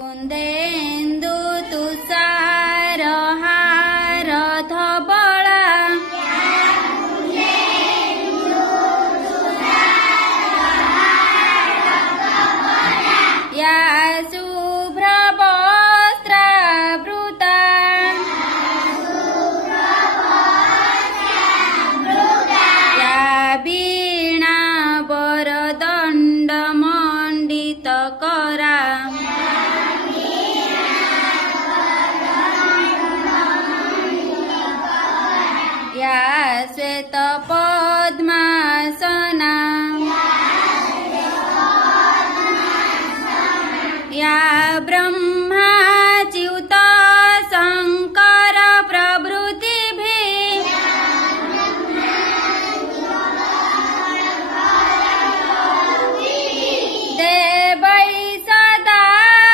कुंदेंदु तुषार हार धवळा या शुभ्र वस्त्रावृता या वीणा वरदंड मंडित करा या श्वेत पद्मासना या ब्रह्मा